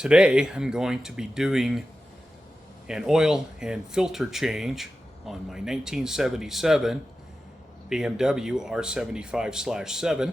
Today I'm going to be doing an oil and filter change on my 1977 BMW R75/7.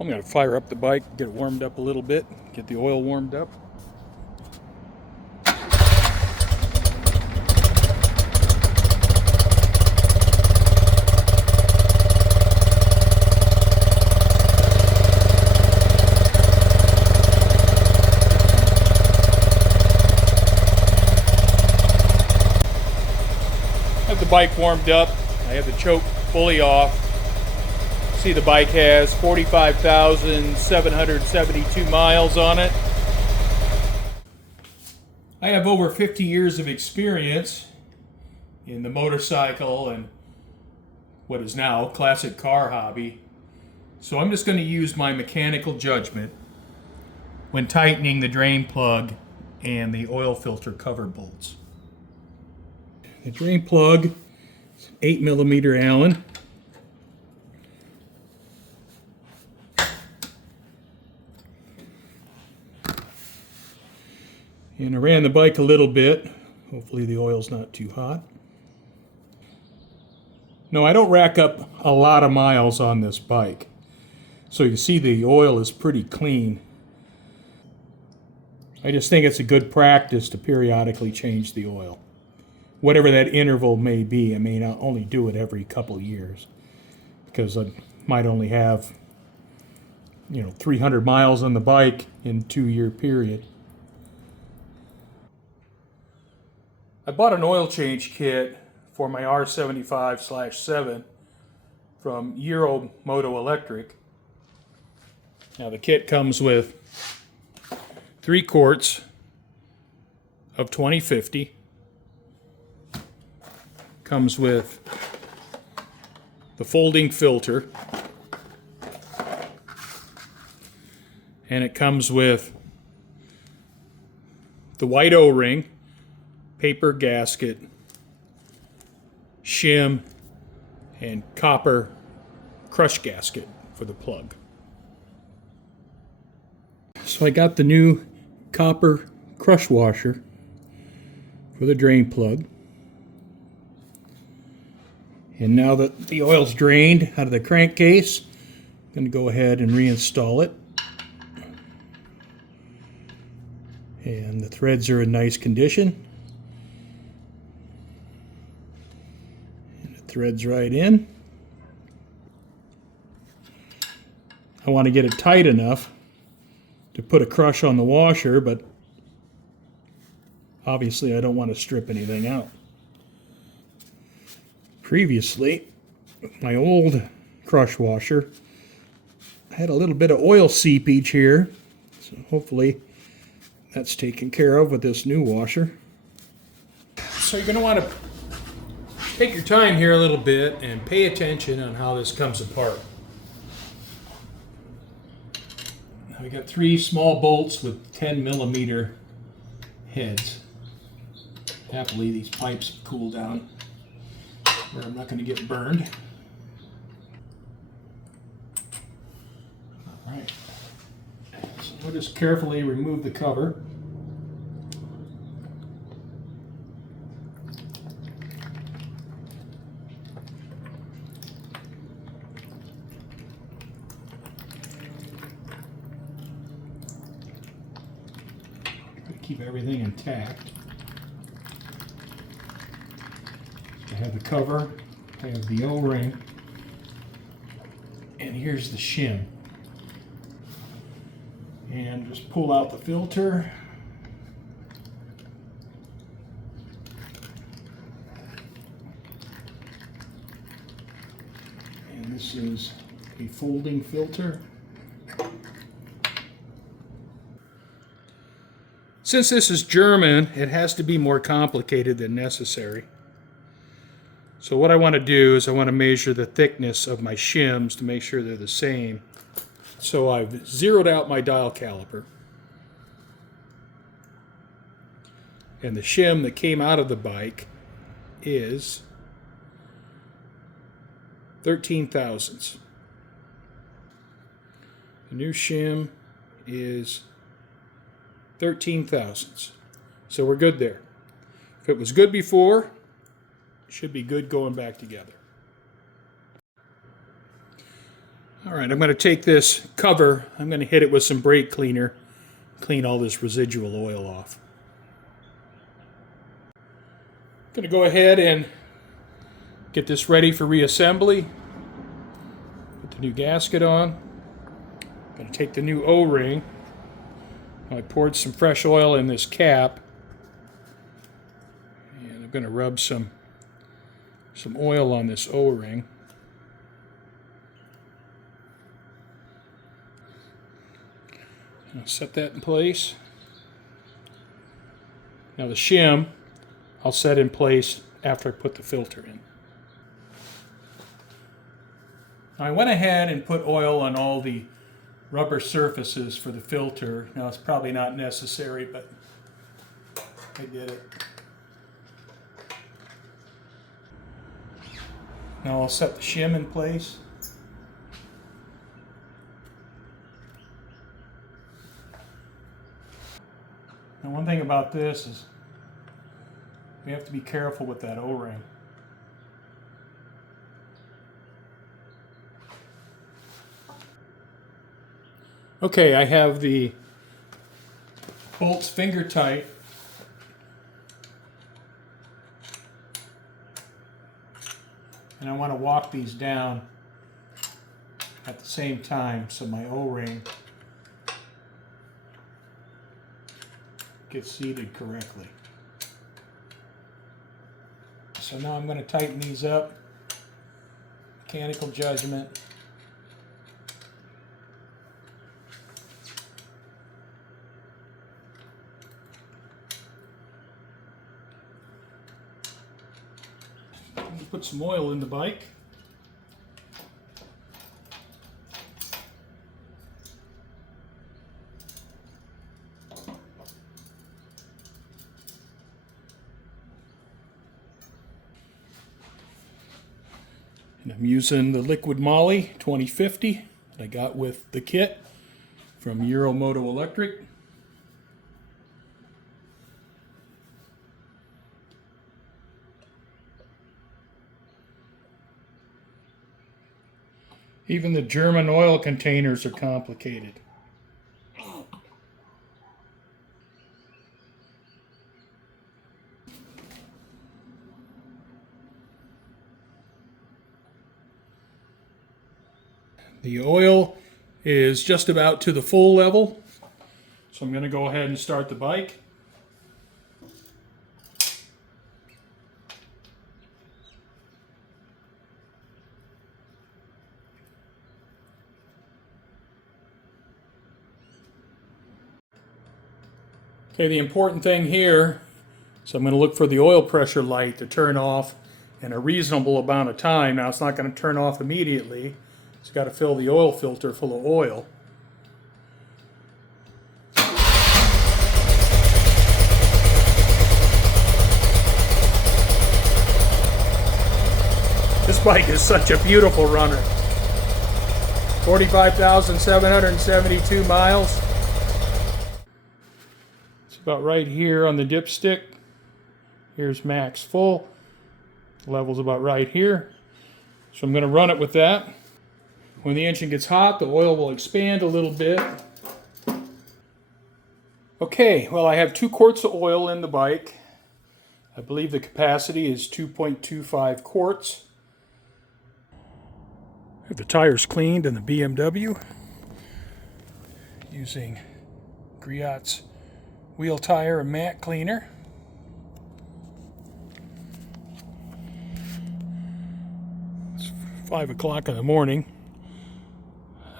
I'm going to fire up the bike, get it warmed up a little bit, get the oil warmed up. Have the bike warmed up. I have the choke fully off. See, the bike has 45,772 miles on it. I have over 50 years of experience in the motorcycle and what is now classic car hobby. So I'm just going to use my mechanical judgment when tightening the drain plug and the oil filter cover bolts. The drain plug is 8mm Allen. And I ran the bike a little bit. Hopefully the oil's not too hot. No, I don't rack up a lot of miles on this bike. So you see the oil is pretty clean. I just think it's a good practice to periodically change the oil. Whatever that interval may be. I mean, I'll only do it every couple years because I might only have, 300 miles on the bike in a 2-year period. I bought an oil change kit for my R75/7 from Euro Moto-Electric. Now the kit comes with 3 quarts of 2050. Comes with the folding filter, and it comes with the white O-ring, paper gasket, shim, and copper crush gasket for the plug. So I got the new copper crush washer for the drain plug. And now that the oil's drained out of the crankcase, I'm going to go ahead and reinstall it. And the threads are in nice condition. And it threads right in. I want to get it tight enough to put a crush on the washer, but obviously I don't want to strip anything out. Previously, my old crush washer had a little bit of oil seepage here, so hopefully that's taken care of with this new washer. So you're going to want to take your time here a little bit and pay attention on how this comes apart. Now we got 3 small bolts with 10mm heads. Happily these pipes cool down where I'm not going to get burned. All right. So we'll just carefully remove the cover. Keep everything intact. I have the cover, I have the O-ring, and here's the shim. And just pull out the filter. And this is a folding filter. Since this is German, it has to be more complicated than necessary. So what I want to do is I want to measure the thickness of my shims to make sure they're the same. So I've zeroed out my dial caliper. And the shim that came out of the bike is 13 thousandths. The new shim is 13 thousandths. So we're good there. If it was good before, it should be good going back together. All right, I'm going to take this cover, I'm going to hit it with some brake cleaner, clean all this residual oil off. I'm going to go ahead and get this ready for reassembly. Put the new gasket on. I'm going to take the new O-ring. I poured some fresh oil in this cap. And I'm going to rub some oil on this O-ring. I'll set that in place. Now the shim I'll set in place after I put the filter in. Now I went ahead and put oil on all the rubber surfaces for the filter. Now it's probably not necessary, but I did it. Now I'll set the shim in place. Now one thing about this is we have to be careful with that O-ring. Okay, I have the bolts finger tight. And I want to walk these down at the same time so my O-ring gets seated correctly. So now I'm going to tighten these up. Mechanical judgment. Put some oil in the bike. And I'm using the Liquid Moly 2050 that I got with the kit from Euro Moto-Electric. Even the German oil containers are complicated. The oil is just about to the full level, so I'm going to go ahead and start the bike. Okay, the important thing here is I'm going to look for the oil pressure light to turn off in a reasonable amount of time. Now it's not going to turn off immediately. It's got to fill the oil filter full of oil. This bike is such a beautiful runner. 45,772 miles. About right here on the dipstick. Here's max full. The level's about right here. So I'm going to run it with that. When the engine gets hot, the oil will expand a little bit. Okay, well I have 2 quarts of oil in the bike. I believe the capacity is 2.25 quarts. I have the tires cleaned in the BMW using Griot's wheel tire and mat cleaner. It's 5 o'clock in the morning.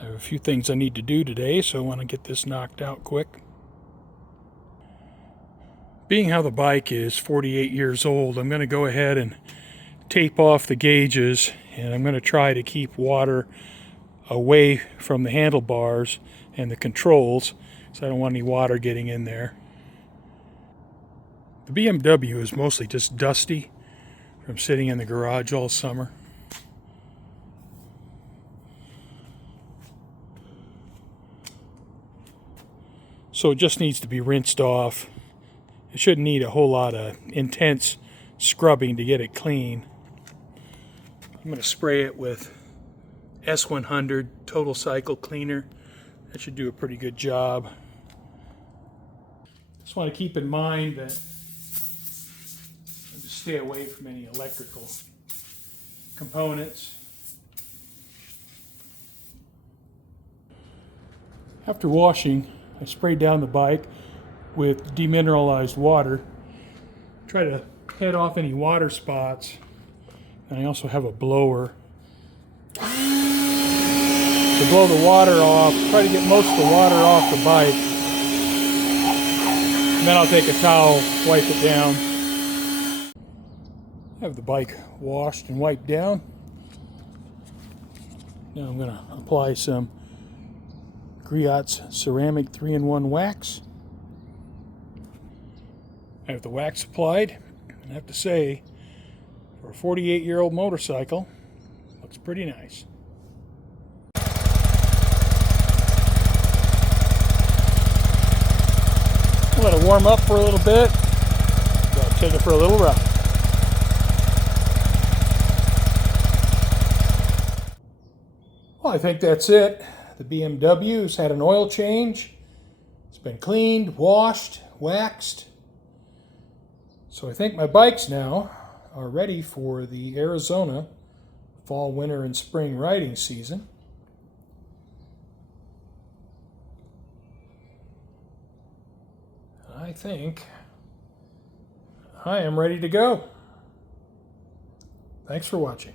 I have a few things I need to do today, so I want to get this knocked out quick. Being how the bike is 48 years old, I'm going to go ahead and tape off the gauges, and I'm going to try to keep water away from the handlebars and the controls, so I don't want any water getting in there. The BMW is mostly just dusty from sitting in the garage all summer. So it just needs to be rinsed off. It shouldn't need a whole lot of intense scrubbing to get it clean. I'm going to spray it with S100 Total Cycle Cleaner. That should do a pretty good job. Just want to keep in mind that just stay away from any electrical components. After washing, I sprayed down the bike with demineralized water. Try to head off any water spots. And I also have a blower to blow the water off. Try to get most of the water off the bike. And then I'll take a towel, wipe it down. I have the bike washed and wiped down. Now I'm going to apply some Griot's ceramic 3-in-1 wax. I have the wax applied, and I have to say, for a 48-year-old motorcycle, looks pretty nice. Let it warm up for a little bit. I'll take it for a little ride. Well, I think that's it. The BMW has had an oil change. It's been cleaned, washed, waxed. So I think my bikes now are ready for the Arizona fall, winter, and spring riding season. I think I am ready to go. Thanks for watching.